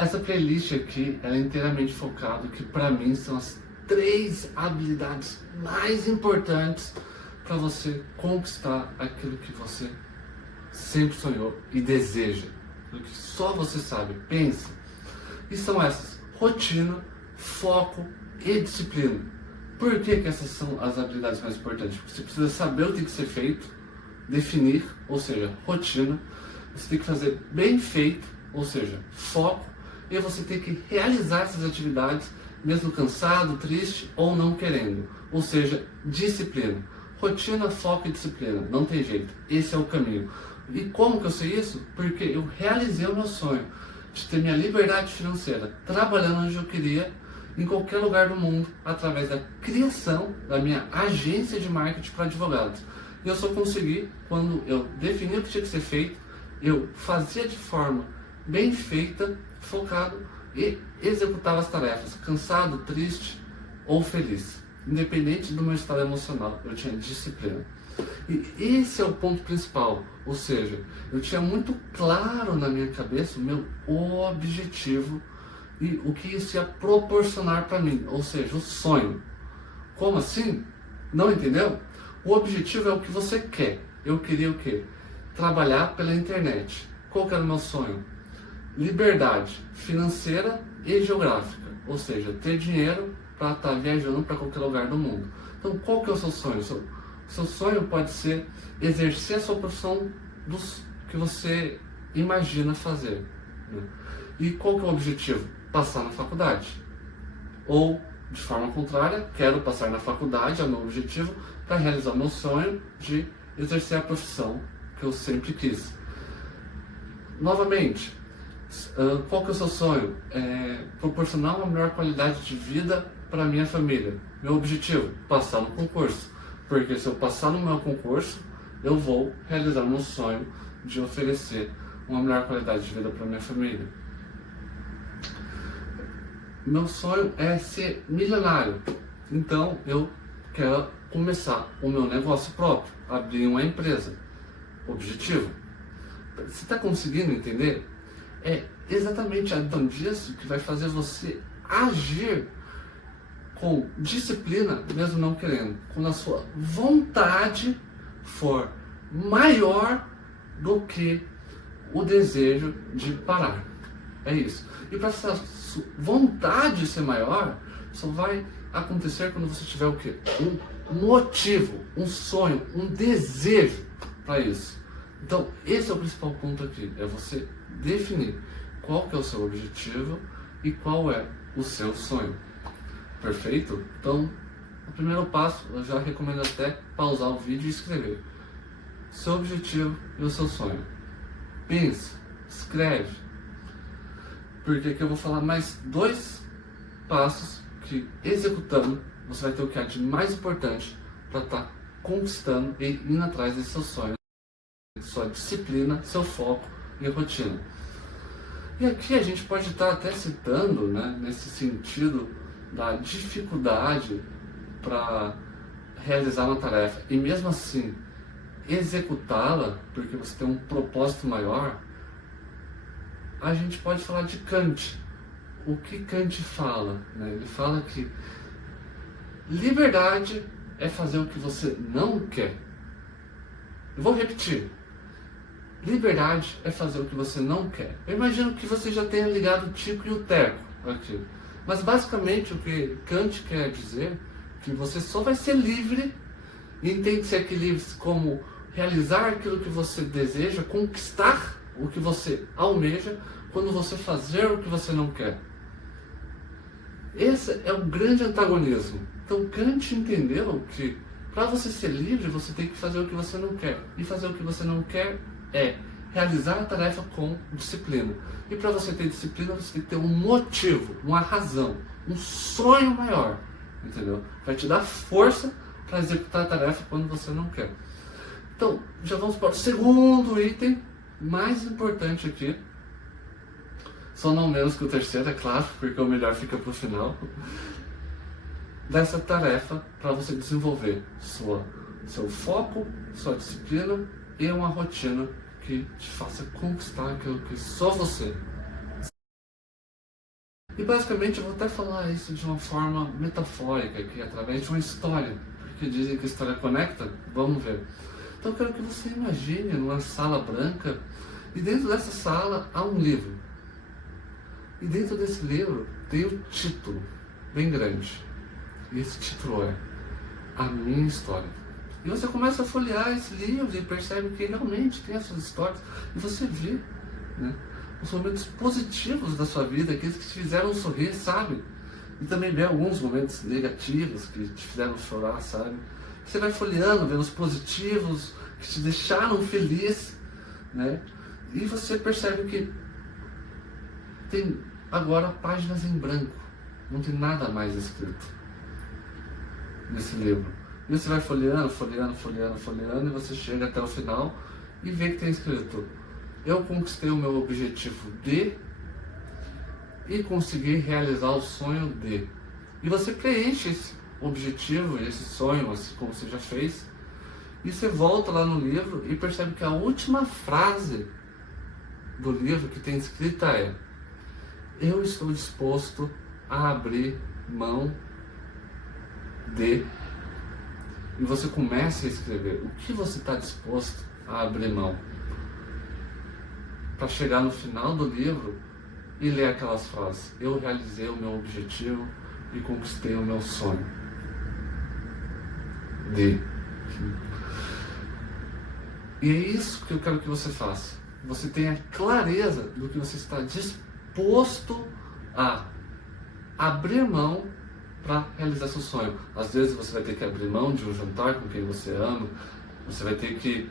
Essa playlist aqui, ela é inteiramente focada que para mim são as 3 habilidades mais importantes para você conquistar aquilo que você sempre sonhou e deseja, aquilo que só você sabe. Pensa. E são essas: rotina, foco e disciplina. Por que essas são as habilidades mais importantes? Porque você precisa saber o que tem que ser feito, definir, ou seja, rotina. Você tem que fazer bem feito, ou seja, foco. E você tem que realizar essas atividades, mesmo cansado, triste ou não querendo. Ou seja, disciplina. Rotina, foco e disciplina. Não tem jeito. Esse é o caminho. E como que eu sei isso? Porque eu realizei o meu sonho de ter minha liberdade financeira, trabalhando onde eu queria, em qualquer lugar do mundo, através da criação da minha agência de marketing para advogados. E eu só consegui quando eu defini o que tinha que ser feito, eu fazia de forma bem feita, focado, e executava as tarefas, cansado, triste ou feliz. Independente do meu estado emocional, eu tinha disciplina. E esse é o ponto principal, ou seja, eu tinha muito claro na minha cabeça o meu objetivo e o que isso ia proporcionar para mim, ou seja, o sonho. Como assim? Não entendeu? O objetivo é o que você quer. Eu queria o quê? Trabalhar pela internet. Qual que era o meu sonho? Liberdade financeira e geográfica, ou seja, ter dinheiro para estar viajando para qualquer lugar do mundo. Então, qual que é o seu sonho? Seu sonho pode ser exercer a sua profissão que você imagina fazer, né? E qual que é o objetivo? Passar na faculdade. Ou, de forma contrária, quero passar na faculdade, é o meu objetivo, para realizar o meu sonho de exercer a profissão que eu sempre quis. Novamente, qual que é o seu sonho? Proporcionar uma melhor qualidade de vida para a minha família. Meu objetivo? Passar no concurso. Porque se eu passar no meu concurso, eu vou realizar meu sonho de oferecer uma melhor qualidade de vida para minha família. Meu sonho é ser milionário. Então eu quero começar o meu negócio próprio, abrir uma empresa. Objetivo. Você está conseguindo entender? É exatamente a adesão disso que vai fazer você agir com disciplina, mesmo não querendo. Quando a sua vontade for maior do que o desejo de parar. É isso. E para essa vontade ser maior, só vai acontecer quando você tiver o quê? Um motivo, um sonho, um desejo para isso. Então, esse é o principal ponto aqui, é você definir qual que é o seu objetivo e qual é o seu sonho. Perfeito? Então, o primeiro passo, eu já recomendo até pausar o vídeo e escrever seu objetivo e o seu sonho. Pensa, escreve, porque aqui eu vou falar mais 2 passos que, executando, você vai ter o que há de mais importante para estar conquistando e indo atrás desse seu sonho. Sua disciplina, seu foco e rotina. E aqui a gente pode estar até citando, né, nesse sentido da dificuldade para realizar uma tarefa e mesmo assim executá-la, porque você tem um propósito maior. A gente pode falar de Kant. O que Kant fala, né? Ele fala que liberdade é fazer o que você não quer. Eu vou repetir. Liberdade é fazer o que você não quer. Eu imagino que você já tenha ligado o Tico e o Teco aqui. Mas basicamente o que Kant quer dizer é que você só vai ser livre, e entende-se aqui livre como realizar aquilo que você deseja, conquistar o que você almeja, quando você fazer o que você não quer. Esse é o grande antagonismo. Então Kant entendeu que para você ser livre, você tem que fazer o que você não quer. E fazer o que você não quer é realizar a tarefa com disciplina. E para você ter disciplina, você tem que ter um motivo, uma razão, um sonho maior. Entendeu? Vai te dar força para executar a tarefa quando você não quer. Então, já vamos para o segundo item, mais importante aqui. Só não menos que o terceiro, é claro, porque o melhor fica para o final. Dessa tarefa para você desenvolver seu foco, sua disciplina e uma rotina que te faça conquistar aquilo que só você E basicamente eu vou até falar isso de uma forma metafórica, aqui, através de uma história, porque dizem que a história conecta, vamos ver. Então eu quero que você imagine uma sala branca, e dentro dessa sala há um livro. E dentro desse livro tem o título, bem grande. E esse título é A Minha História. E você começa a folhear esse livro e percebe que realmente tem essas histórias. E você vê, né, os momentos positivos da sua vida, aqueles que te fizeram sorrir, sabe? E também vê alguns momentos negativos que te fizeram chorar, sabe? Você vai folheando, vendo os positivos que te deixaram feliz, né? E você percebe que tem agora páginas em branco. Não tem nada mais escrito nesse livro. E você vai folheando, e você chega até o final e vê que tem escrito: eu conquistei o meu objetivo de, e consegui realizar o sonho de. E você preenche esse objetivo, esse sonho, assim como você já fez, e você volta lá no livro e percebe que a última frase do livro que tem escrita é: eu estou disposto a abrir mão de. E você começa a escrever o que você está disposto a abrir mão, para chegar no final do livro e ler aquelas frases: eu realizei o meu objetivo e conquistei o meu sonho de. E é isso que eu quero que você faça. Você tenha clareza do que você está disposto a abrir mão para realizar seu sonho. Às vezes você vai ter que abrir mão de um jantar com quem você ama, você vai ter que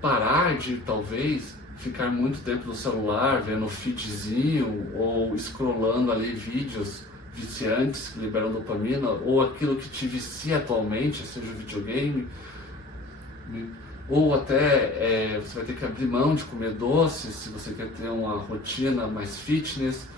parar de, talvez, ficar muito tempo no celular, vendo um feedzinho, ou scrollando ali vídeos viciantes que liberam dopamina, ou aquilo que te vicia atualmente, seja o videogame, ou até você vai ter que abrir mão de comer doces, se você quer ter uma rotina mais fitness,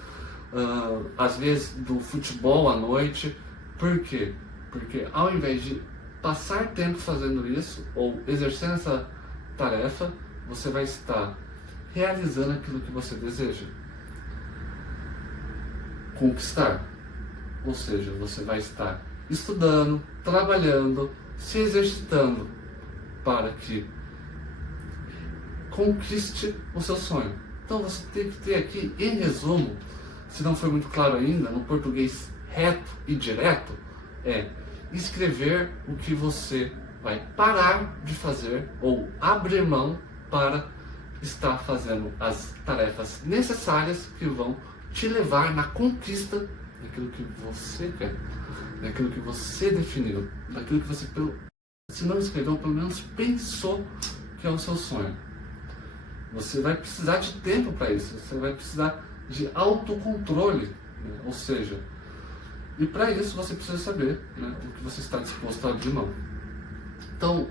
às vezes do futebol à noite. Por quê? Porque ao invés de passar tempo fazendo isso, ou exercendo essa tarefa, você vai estar realizando aquilo que você deseja conquistar. Ou seja, você vai estar estudando, trabalhando, se exercitando para que conquiste o seu sonho. Então você tem que ter aqui, em resumo, se não foi muito claro ainda, no português reto e direto, é escrever o que você vai parar de fazer ou abrir mão para estar fazendo as tarefas necessárias que vão te levar na conquista daquilo que você quer, daquilo que você definiu, daquilo que você, se não escreveu, pelo menos pensou que é o seu sonho. Você vai precisar de tempo para isso, você vai precisar de autocontrole, né? Ou seja, e para isso você precisa saber, né, o que você está disposto a abrir mão. Então,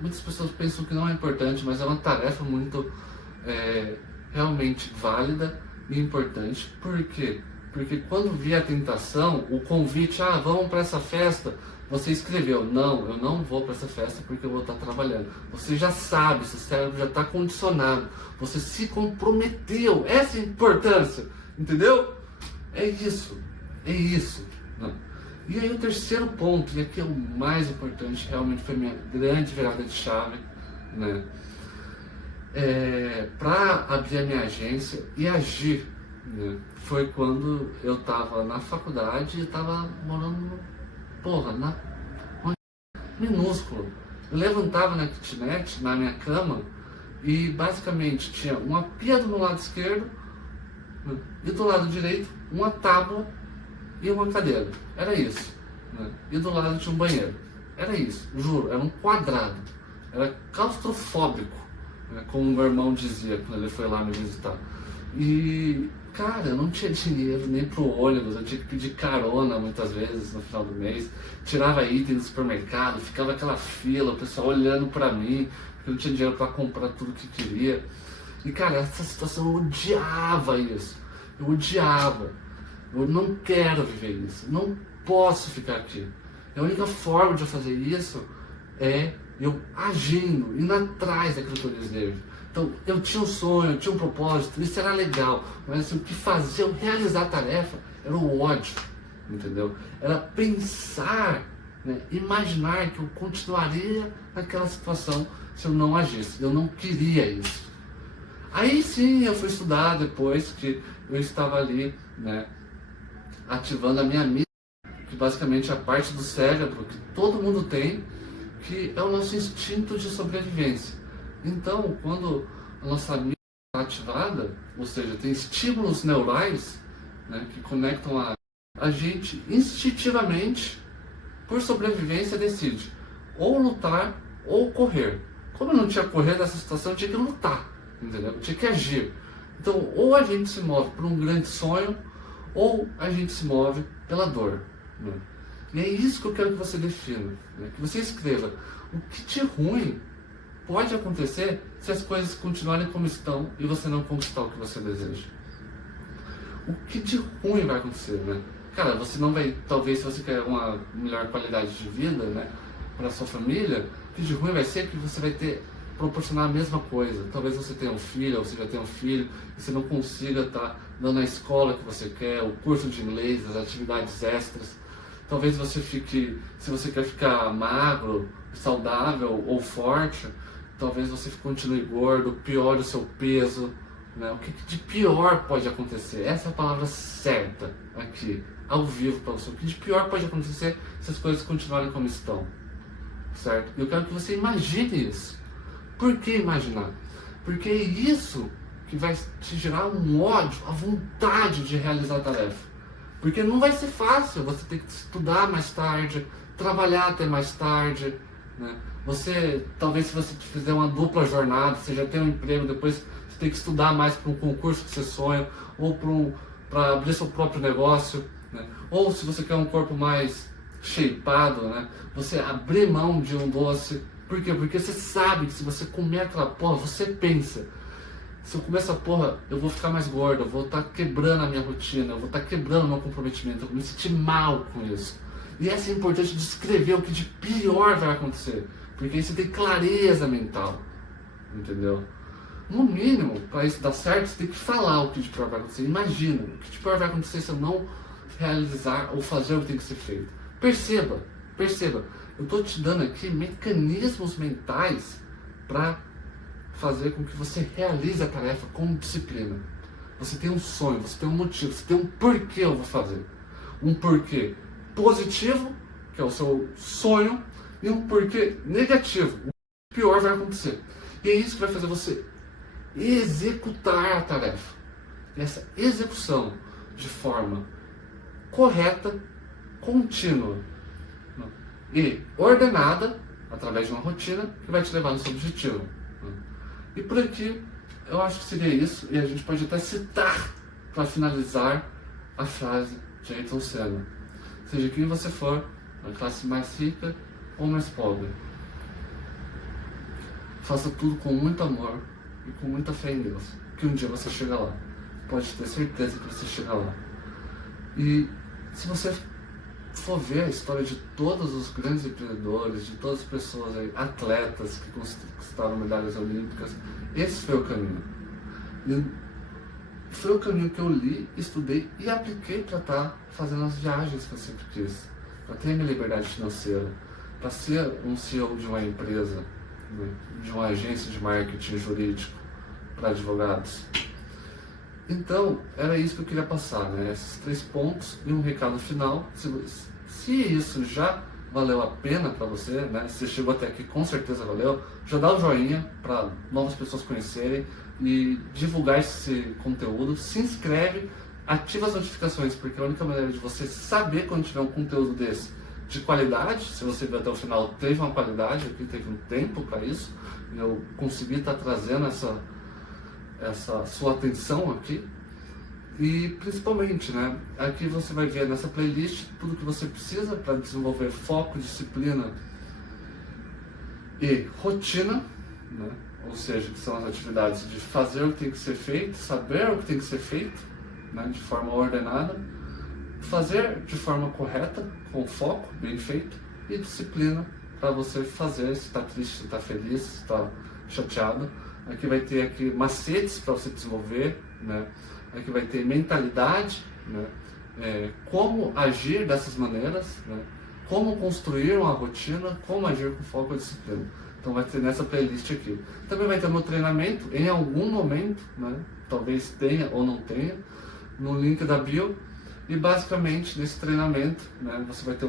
muitas pessoas pensam que não é importante, mas é uma tarefa muito realmente válida e importante. Por quê? Porque quando vier a tentação, o convite, vamos para essa festa, você escreveu: não, eu não vou para essa festa porque eu vou estar trabalhando. Você já sabe, seu cérebro já está condicionado, você se comprometeu. Essa é a importância, entendeu? É isso, né? E aí o terceiro ponto, e aqui é o mais importante, realmente foi minha grande virada de chave, né? Para abrir a minha agência e agir, né? Foi quando eu estava na faculdade e estava morando minúsculo. Eu levantava na kitnet, na minha cama, e basicamente tinha uma pia do meu lado esquerdo, né? E do lado direito uma tábua e uma cadeira. Era isso, né? E do lado tinha um banheiro. Era isso, juro, era um quadrado. Era claustrofóbico, né? Como meu irmão dizia quando ele foi lá me visitar. E, cara, eu não tinha dinheiro nem pro ônibus, eu tinha que pedir carona muitas vezes no final do mês. Tirava item do supermercado, ficava aquela fila, o pessoal olhando pra mim, porque eu não tinha dinheiro pra comprar tudo que queria. E, cara, essa situação, eu odiava isso. Eu odiava. Eu não quero viver isso. Não posso ficar aqui. A única forma de eu fazer isso é eu agindo, indo atrás daquilo que eu desejo. Então, eu tinha um sonho, eu tinha um propósito, isso era legal, mas assim, o que fazia eu realizar a tarefa era o ódio, entendeu? Era pensar, né, imaginar que eu continuaria naquela situação se eu não agisse. Eu não queria isso. Aí sim eu fui estudar depois que eu estava ali, né, ativando a minha amígdala, que basicamente é a parte do cérebro que todo mundo tem, que é o nosso instinto de sobrevivência. Então, quando a nossa amígdala está ativada, ou seja, tem estímulos neurais, né, que conectam a gente instintivamente, por sobrevivência, decide ou lutar ou correr. Como eu não tinha correr nessa situação, eu tinha que lutar, entendeu? Eu tinha que agir. Então, ou a gente se move por um grande sonho, ou a gente se move pela dor, né? E é isso que eu quero que você defina, né? Que você escreva o que de ruim pode acontecer se as coisas continuarem como estão e você não conquistar o que você deseja. O que de ruim vai acontecer, né? Cara, você não vai, talvez se você quer uma melhor qualidade de vida, né, para sua família, o que de ruim vai ser que você vai proporcionar a mesma coisa. Talvez você tenha um filho, ou você já tenha um filho, e você não consiga estar dando a escola que você quer, o curso de inglês, as atividades extras. Talvez você fique, se você quer ficar magro, saudável ou forte, talvez você continue gordo, piore o seu peso, né? O que de pior pode acontecer? Essa é a palavra certa aqui, ao vivo para você. O que de pior pode acontecer se as coisas continuarem como estão, certo? Eu quero que você imagine isso. Por que imaginar? Porque é isso que vai te gerar um ódio, a vontade de realizar a tarefa. Porque não vai ser fácil, você tem que estudar mais tarde, trabalhar até mais tarde, né? Você, talvez se você fizer uma dupla jornada, você já tem um emprego, depois você tem que estudar mais para um concurso que você sonha, ou para abrir seu próprio negócio, né? Ou se você quer um corpo mais shapeado, né, você abrir mão de um doce. Por quê? Porque você sabe que se você comer aquela porra, você pensa, se eu comer essa porra, eu vou ficar mais gordo, eu vou estar quebrando a minha rotina, eu vou estar quebrando o meu comprometimento, eu vou me sentir mal com isso. E essa é importante descrever o que de pior vai acontecer, porque aí você tem clareza mental, entendeu? No mínimo, para isso dar certo, você tem que falar o que de pior vai acontecer. Imagina, o que de pior vai acontecer se eu não realizar ou fazer o que tem que ser feito. Perceba, eu estou te dando aqui mecanismos mentais para fazer com que você realize a tarefa com disciplina. Você tem um sonho, você tem um motivo, você tem um porquê eu vou fazer. Um porquê positivo, que é o seu sonho, e um porquê negativo, o pior vai acontecer. E é isso que vai fazer você executar a tarefa. E essa execução de forma correta, contínua e ordenada, através de uma rotina que vai te levar no seu objetivo. E por aqui, eu acho que seria isso, e a gente pode até citar, para finalizar, a frase de Ayrton Senna. Seja quem você for, na classe mais rica ou mais pobre, faça tudo com muito amor e com muita fé em Deus, que um dia você chega lá. Pode ter certeza que você chega lá. E se você for ver a história de todos os grandes empreendedores, de todas as pessoas aí, atletas que conquistaram medalhas olímpicas, esse foi o caminho. E foi o caminho que eu li, estudei e apliquei para estar fazendo as viagens que eu sempre quis, para ter minha liberdade financeira, para ser um CEO de uma empresa, né, de uma agência de marketing jurídico para advogados. Então, era isso que eu queria passar, né? Esses 3 pontos e um recado final. Se isso já valeu a pena para você, né? Se você chegou até aqui, com certeza valeu. Já dá o joinha para novas pessoas conhecerem e divulgar esse conteúdo. Se inscreve, ativa as notificações, porque a única maneira de você saber quando tiver um conteúdo desse de qualidade, se você viu até o final, teve uma qualidade aqui, teve um tempo para isso, e eu consegui estar trazendo essa sua atenção aqui. E principalmente, né, aqui você vai ver nessa playlist tudo que você precisa para desenvolver foco, disciplina e rotina, né? Ou seja, que são as atividades de fazer o que tem que ser feito, saber o que tem que ser feito, né, de forma ordenada, fazer de forma correta, com foco, bem feito, e disciplina para você fazer, se está triste, se está feliz, se está chateado. Aqui vai ter aqui macetes para você desenvolver, né? Aqui vai ter mentalidade, né? Como agir dessas maneiras, né? Como construir uma rotina, como agir com foco e disciplina. Então vai ter nessa playlist aqui. Também vai ter meu treinamento em algum momento, né? Talvez tenha ou não tenha, no link da bio. E basicamente nesse treinamento, né, você vai ter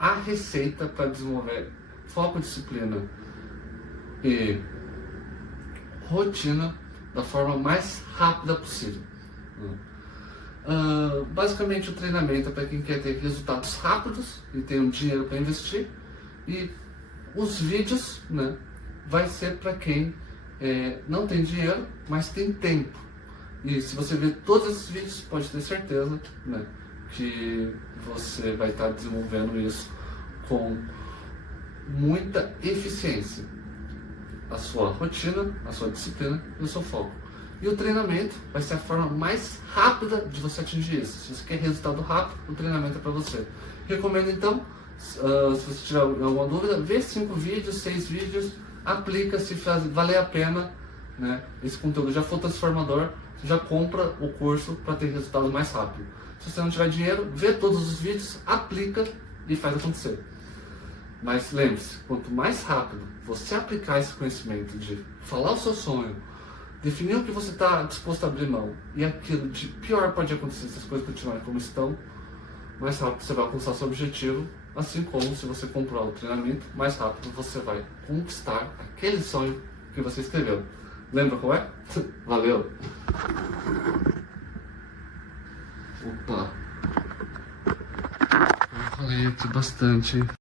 a receita para desenvolver foco, disciplina e rotina da forma mais rápida possível. Basicamente o treinamento é para quem quer ter resultados rápidos e tem um dinheiro para investir, e os vídeos, né, vai ser para quem não tem dinheiro, mas tem tempo. E se você ver todos esses vídeos, pode ter certeza, né, que você vai estar desenvolvendo isso com muita eficiência. A sua rotina, a sua disciplina e o seu foco. E o treinamento vai ser a forma mais rápida de você atingir isso. Se você quer resultado rápido, o treinamento é para você. Recomendo então, se você tiver alguma dúvida, vê 5 vídeos, 6 vídeos, aplica, se valer a pena, né, esse conteúdo já for transformador, você já compra o curso para ter resultado mais rápido. Se você não tiver dinheiro, vê todos os vídeos, aplica e faz acontecer. Mas lembre-se, quanto mais rápido você aplicar esse conhecimento de falar o seu sonho, definir o que você está disposto a abrir mão e aquilo de pior pode acontecer se as coisas continuarem como estão, mais rápido você vai alcançar seu objetivo, assim como se você comprar o treinamento, mais rápido você vai conquistar aquele sonho que você escreveu. Lembra qual é? Valeu! Opa! Eu falei aqui bastante, hein?